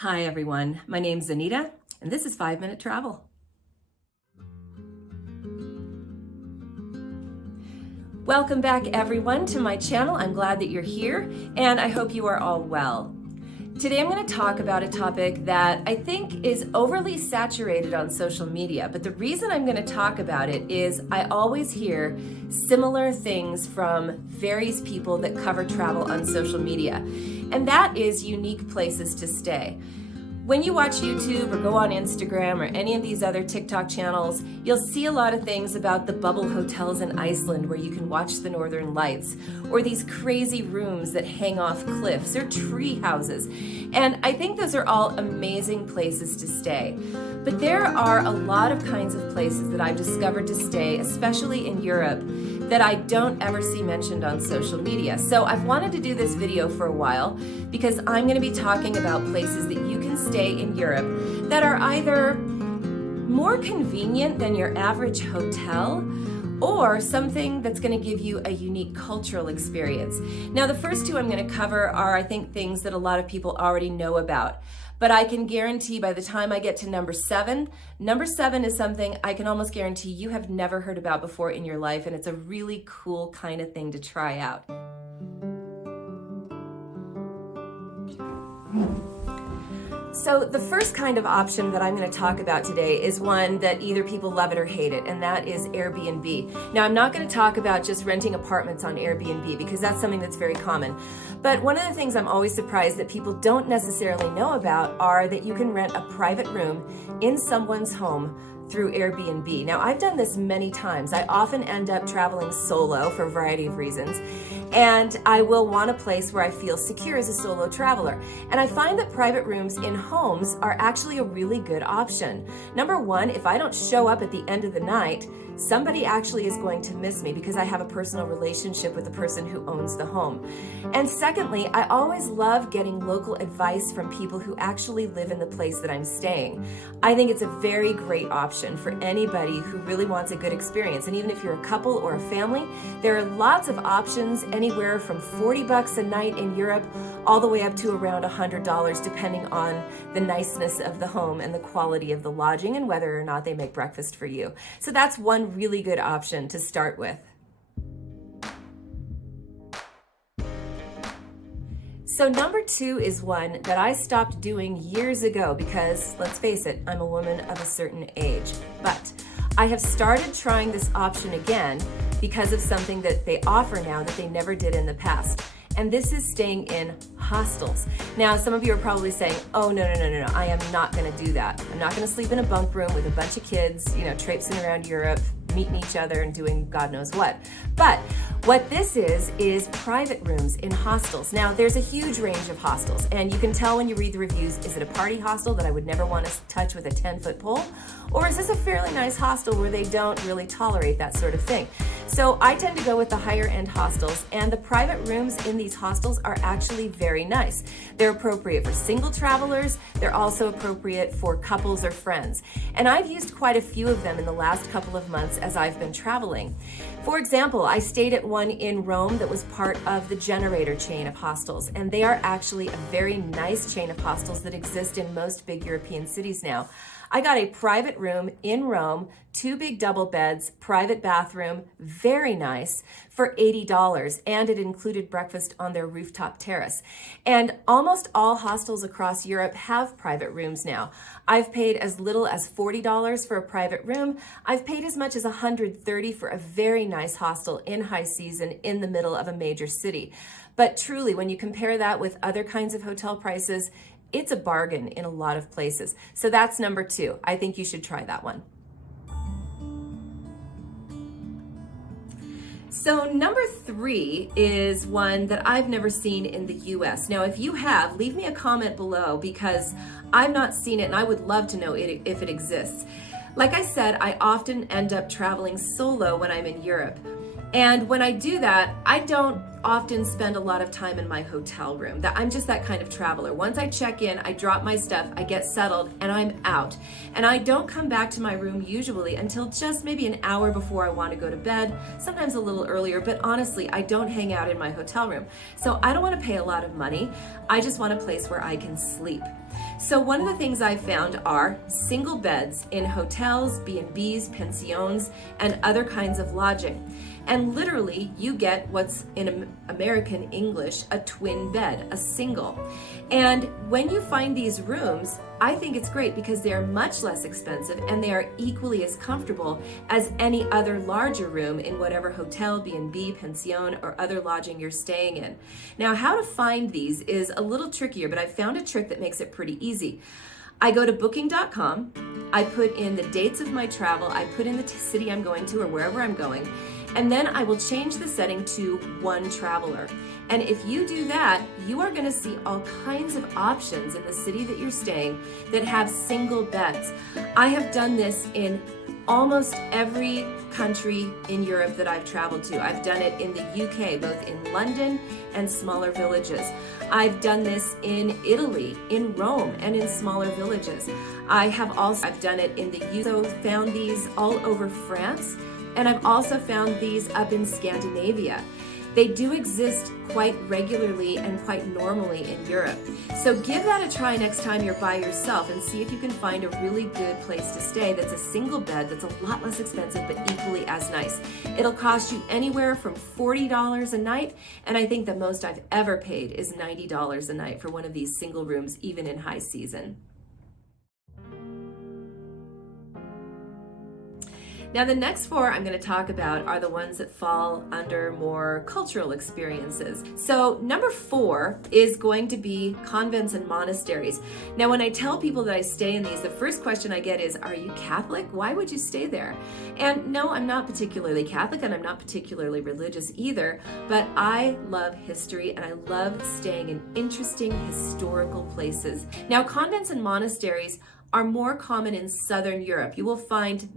Hi everyone, my name's Anita, and this is 5-Minute Travel. Welcome back everyone to my channel. I'm glad that you're here, and I hope you are all well. Today I'm going to talk about a topic that I think is overly saturated on social media, but the reason I'm going to talk about it is I always hear similar things from various people that cover travel on social media, and that is unique places to stay. When you watch YouTube or go on Instagram or any of these other TikTok channels, you'll see a lot of things about the bubble hotels in Iceland where you can watch the northern lights, or these crazy rooms that hang off cliffs, or tree houses. And I think those are all amazing places to stay. But there are a lot of kinds of places that I've discovered to stay, especially in Europe, that I don't ever see mentioned on social media. So I've wanted to do this video for a while because I'm going to be talking about places that you can stay in Europe that are either more convenient than your average hotel or something that's going to give you a unique cultural experience. Now, the first two I'm going to cover are, I think, things that a lot of people already know about. But I can guarantee by the time I get to number seven is something I can almost guarantee you have never heard about before in your life, and it's a really cool kind of thing to try out. So the first kind of option that I'm going to talk about today is one that either people love it or hate it, and that is Airbnb. Now, I'm not going to talk about just renting apartments on Airbnb because that's something that's very common. But one of the things I'm always surprised that people don't necessarily know about are that you can rent a private room in someone's home through Airbnb. Now, I've done this many times. I often end up traveling solo for a variety of reasons, and I will want a place where I feel secure as a solo traveler. And I find that private rooms in homes are actually a really good option. Number one, if I don't show up at the end of the night, somebody actually is going to miss me because I have a personal relationship with the person who owns the home. And secondly, I always love getting local advice from people who actually live in the place that I'm staying. I think it's a very great option for anybody who really wants a good experience. And even if you're a couple or a family, there are lots of options, anywhere from $40 a night in Europe all the way up to around $100, depending on the niceness of the home and the quality of the lodging and whether or not they make breakfast for you. So that's one really good option to start with. So number two is one that I stopped doing years ago because, let's face it, I'm a woman of a certain age. But I have started trying this option again because of something that they offer now that they never did in the past. And this is staying in hostels. Now, some of you are probably saying, oh, no, I am not gonna do that. I'm not gonna sleep in a bunk room with a bunch of kids, traipsing around Europe, meeting each other and doing God knows what. But what this is private rooms in hostels. Now, there's a huge range of hostels, and you can tell when you read the reviews, is it a party hostel that I would never want to touch with a 10-foot pole? Or is this a fairly nice hostel where they don't really tolerate that sort of thing? So I tend to go with the higher end hostels, and the private rooms in these hostels are actually very nice. They're appropriate for single travelers. They're also appropriate for couples or friends. And I've used quite a few of them in the last couple of months as I've been traveling. For example, I stayed at one in Rome that was part of the Generator chain of hostels, and they are actually a very nice chain of hostels that exist in most big European cities now. I got a private room in Rome, 2 big double beds, private bathroom, very nice, for $80, and it included breakfast on their rooftop terrace. And almost all hostels across Europe have private rooms now. I've paid as little as $40 for a private room. I've paid as much as $130 for a very nice hostel in high season in the middle of a major city. But truly, when you compare that with other kinds of hotel prices, it's a bargain in a lot of places. So that's number two. I think you should try that one. So number three is one that I've never seen in the US. Now, if you have, leave me a comment below because I've not seen it and I would love to know if it exists. Like I said, I often end up traveling solo when I'm in Europe. And when I do that, I don't often spend a lot of time in my hotel room. I'm just that kind of traveler. Once I check in, I drop my stuff, I get settled, and I'm out. And I don't come back to my room usually until just maybe an hour before I want to go to bed, sometimes a little earlier, but honestly, I don't hang out in my hotel room. So I don't want to pay a lot of money. I just want a place where I can sleep. So one of the things I've found are single beds in hotels, B&Bs, pensions, and other kinds of lodging. And literally, you get what's in American English a twin bed, a single. And when you find these rooms, I think it's great because they are much less expensive and they are equally as comfortable as any other larger room in whatever hotel, B&B, pension, or other lodging you're staying in. Now, how to find these is a little trickier, but I found a trick that makes it pretty easy. I go to booking.com, I put in the dates of my travel, I put in the city I'm going to or wherever I'm going, and then I will change the setting to one traveler. And if you do that, you are going to see all kinds of options in the city that you're staying that have single beds. I have done this in almost every country in Europe that I've traveled to. I've done it in the UK, both in London and smaller villages. I've done this in Italy, in Rome, and in smaller villages. I've done it in the UK, so found these all over France, and I've also found these up in Scandinavia. They do exist quite regularly and quite normally in Europe. So give that a try next time you're by yourself and see if you can find a really good place to stay that's a single bed that's a lot less expensive but equally as nice. It'll cost you anywhere from $40 a night, and I think the most I've ever paid is $90 a night for one of these single rooms, even in high season. Now, the next four I'm going to talk about are the ones that fall under more cultural experiences. So number 4 is going to be convents and monasteries. Now, when I tell people that I stay in these, the first question I get is, are you Catholic? Why would you stay there? And no, I'm not particularly Catholic and I'm not particularly religious either, but I love history and I love staying in interesting historical places. Now, convents and monasteries are more common in Southern Europe. You will find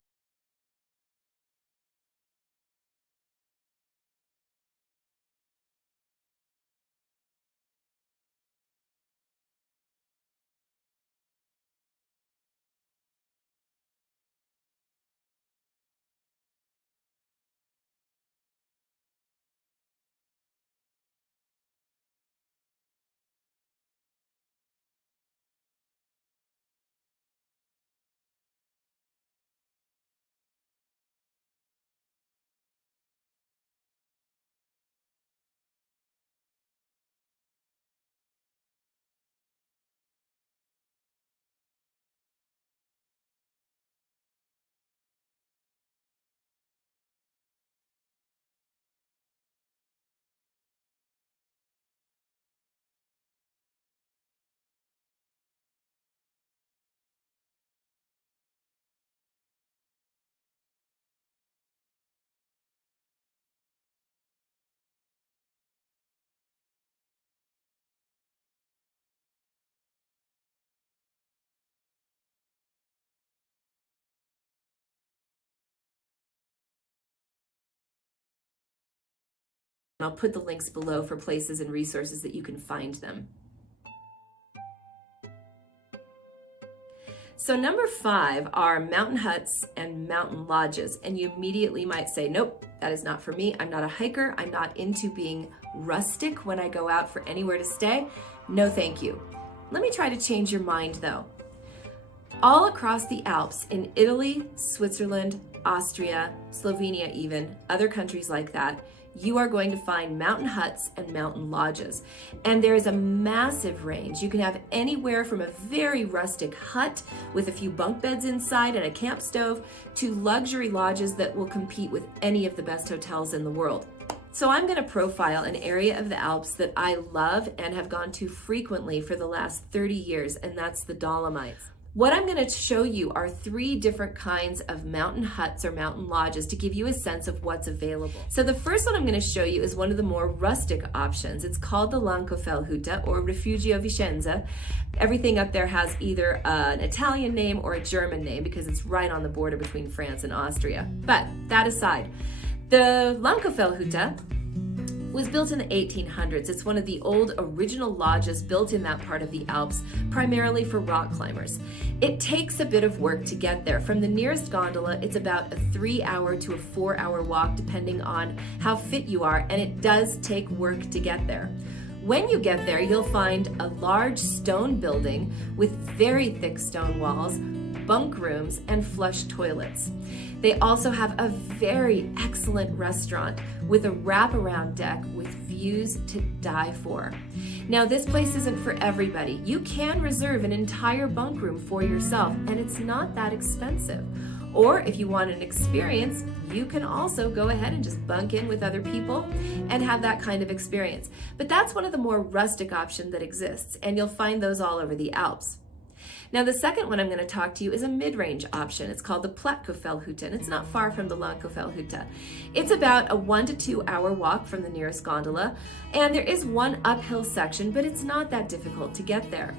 I'll put the links below for places and resources that you can find them. So number 5 are mountain huts and mountain lodges. And you immediately might say, nope, that is not for me. I'm not a hiker. I'm not into being rustic when I go out for anywhere to stay. No, thank you. Let me try to change your mind though. All across the Alps in Italy, Switzerland, Austria, Slovenia even, other countries like that, you are going to find mountain huts and mountain lodges. And there is a massive range. You can have anywhere from a very rustic hut with a few bunk beds inside and a camp stove to luxury lodges that will compete with any of the best hotels in the world. So I'm going to profile an area of the Alps that I love and have gone to frequently for the last 30 years, and that's the Dolomites. What I'm going to show you are 3 different kinds of mountain huts or mountain lodges to give you a sense of what's available. So the first one I'm going to show you is one of the more rustic options. It's called the Langkofelhutte or Refugio Vicenza. Everything up there has either an Italian name or a German name because it's right on the border between France and Austria. But that aside, the Langkofelhutte was built in the 1800s. It's one of the old original lodges built in that part of the Alps, primarily for rock climbers. It takes a bit of work to get there. From the nearest gondola, it's about a 3-hour to a 4-hour walk, depending on how fit you are, and it does take work to get there. When you get there, you'll find a large stone building with very thick stone walls, bunk rooms, and flush toilets. They also have a very excellent restaurant with a wraparound deck with views to die for. Now, this place isn't for everybody. You can reserve an entire bunk room for yourself, and it's not that expensive. Or if you want an experience, you can also go ahead and just bunk in with other people and have that kind of experience. But that's one of the more rustic options that exists, and you'll find those all over the Alps. Now, the second one I'm going to talk to you is a mid-range option. It's called the Plattkofelhutte, and it's not far from the Langkofelhutte. It's about a 1 to 2 hour walk from the nearest gondola, and there is one uphill section, but it's not that difficult to get there.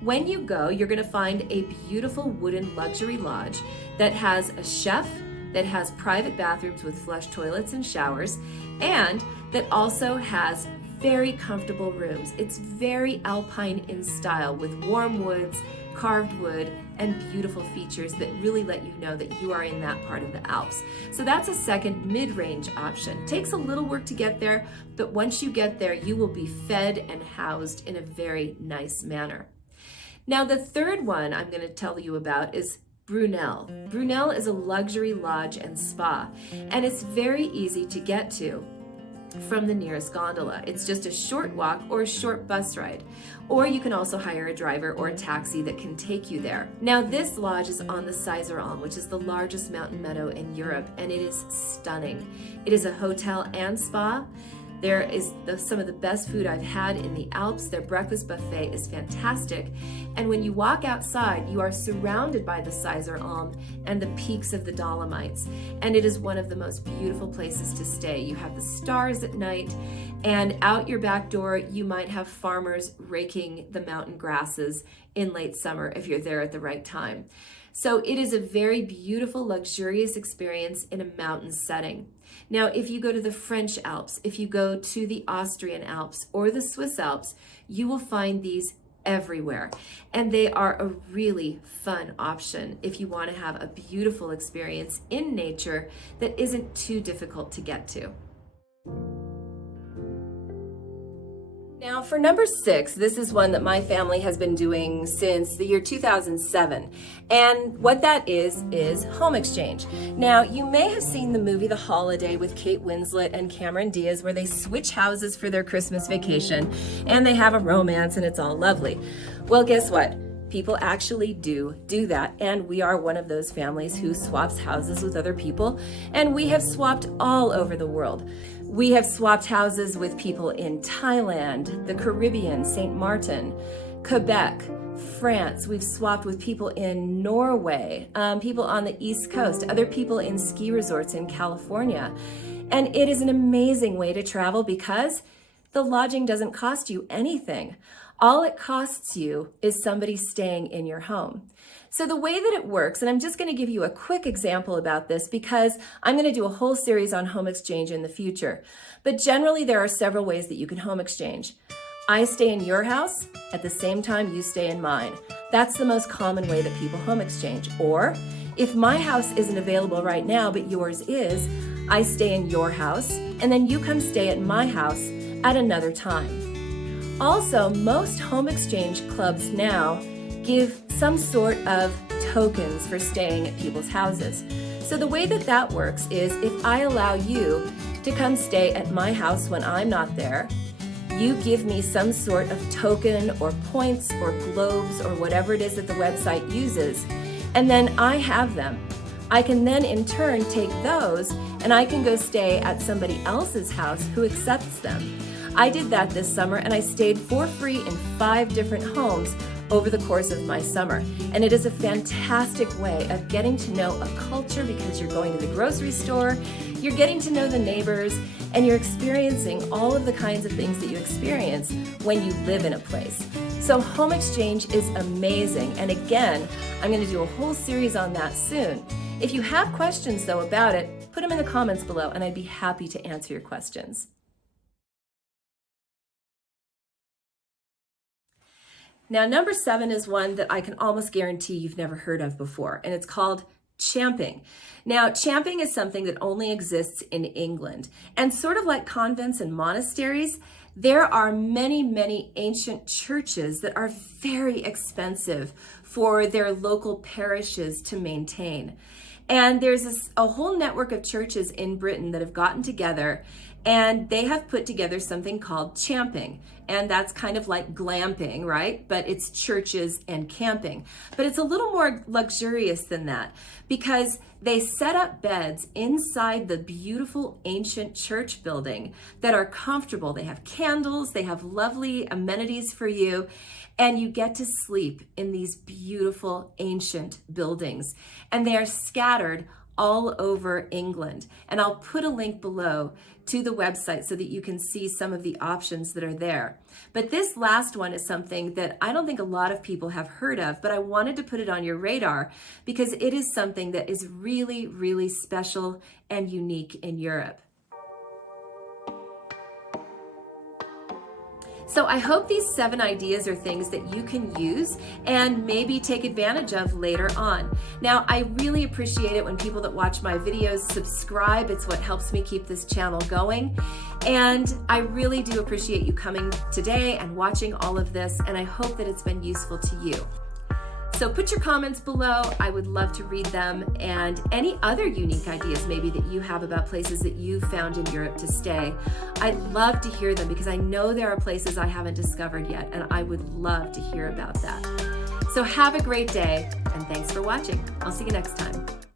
When you go, you're going to find a beautiful wooden luxury lodge that has a chef, that has private bathrooms with flush toilets and showers, and that also has very comfortable rooms. It's very alpine in style with warm woods, carved wood, and beautiful features that really let you know that you are in that part of the Alps. So that's a second mid-range option. Takes a little work to get there, but once you get there, you will be fed and housed in a very nice manner. Now, the third one I'm going to tell you about is Brunel. Brunel is a luxury lodge and spa, and it's very easy to get to from the nearest gondola. It's just a short walk or a short bus ride, or you can also hire a driver or a taxi that can take you there. Now, this lodge is on the Alm, which is the largest mountain meadow in Europe, and it is stunning. It is a hotel and spa. There is some of the best food I've had in the Alps. Their breakfast buffet is fantastic. And when you walk outside, you are surrounded by the Alm and the peaks of the Dolomites. And it is one of the most beautiful places to stay. You have the stars at night, and out your back door, you might have farmers raking the mountain grasses in late summer if you're there at the right time. So it is a very beautiful, luxurious experience in a mountain setting. Now, if you go to the French Alps, if you go to the Austrian Alps or the Swiss Alps, you will find these everywhere. And they are a really fun option if you want to have a beautiful experience in nature that isn't too difficult to get to. Now, for number 6, this is one that my family has been doing since the year 2007. And what that is home exchange. Now, you may have seen the movie The Holiday with Kate Winslet and Cameron Diaz, where they switch houses for their Christmas vacation and they have a romance and it's all lovely. Well, guess what? People actually do that, and we are one of those families who swaps houses with other people, and we have swapped all over the world. We have swapped houses with people in Thailand, the Caribbean, St. Martin, Quebec, France. We've swapped with people in Norway, people on the East Coast, other people in ski resorts in California. And it is an amazing way to travel because the lodging doesn't cost you anything. All it costs you is somebody staying in your home. So the way that it works, and I'm just going to give you a quick example about this because I'm going to do a whole series on home exchange in the future. But generally, there are several ways that you can home exchange. I stay in your house at the same time you stay in mine. That's the most common way that people home exchange. Or if my house isn't available right now, but yours is, I stay in your house and then you come stay at my house at another time. Also, most home exchange clubs now give some sort of tokens for staying at people's houses. So the way that that works is if I allow you to come stay at my house when I'm not there, you give me some sort of token or points or globes or whatever it is that the website uses, and then I have them. I can then in turn take those and I can go stay at somebody else's house who accepts them. I did that this summer and I stayed for free in 5 different homes over the course of my summer. And it is a fantastic way of getting to know a culture because you're going to the grocery store, you're getting to know the neighbors, and you're experiencing all of the kinds of things that you experience when you live in a place. So home exchange is amazing. And again, I'm going to do a whole series on that soon. If you have questions though about it, put them in the comments below and I'd be happy to answer your questions. Now, number 7 is one that I can almost guarantee you've never heard of before, and it's called champing. Now, champing is something that only exists in England, and sort of like convents and monasteries, there are many, many ancient churches that are very expensive for their local parishes to maintain. And there's a whole network of churches in Britain that have gotten together, and they have put together something called champing. And that's kind of like glamping, right? But it's churches and camping. But it's a little more luxurious than that, because they set up beds inside the beautiful ancient church building that are comfortable. They have candles, they have lovely amenities for you, and you get to sleep in these beautiful ancient buildings. And they are scattered all over England. And I'll put a link below to the website so that you can see some of the options that are there. But this last one is something that I don't think a lot of people have heard of, but I wanted to put it on your radar because it is something that is really, really special and unique in Europe. So I hope these 7 ideas are things that you can use and maybe take advantage of later on. Now, I really appreciate it when people that watch my videos subscribe. It's what helps me keep this channel going. And I really do appreciate you coming today and watching all of this, and I hope that it's been useful to you. So put your comments below. I would love to read them, and any other unique ideas maybe that you have about places that you found in Europe to stay. I'd love to hear them because I know there are places I haven't discovered yet, and I would love to hear about that. So have a great day, and thanks for watching. I'll see you next time.